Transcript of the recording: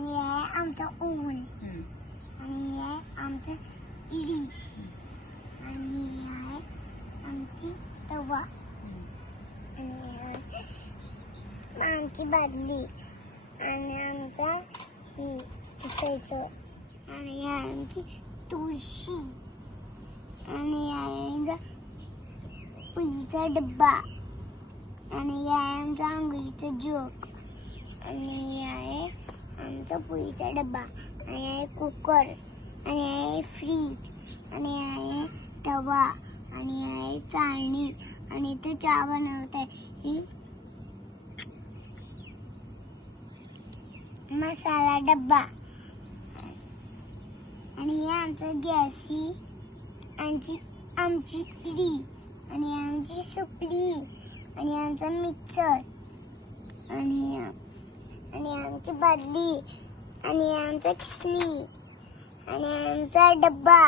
आणि हे आहे आमचं ओव्हन आणि हे आहे आमचं इडी आणि हे आहे आमची तवा आणि हे आहे आमची बादली आणि आमचा पुसायचं आणि हे आहे आमची तुळशी आणि हे आहे आमचा पोळीचा डब्बा आणि हे आहे आमचा आंघोळीचा जग आणि हे आहे आमचा पोळीचा डब्बा आणि हे आहे कुकर आणि हे आहे फ्रीज आणि हे आहे तवा आणि हे आहे चाळणी आणि तो चहा बनवत आहे मसाला डब्बा आणि हे आमचं गॅसी आमची इडी आणि आमची सुपली आणि आमचा मिक्सर आणि आमची बादली आणि आमचं खिसणी आणि आमचा डब्बा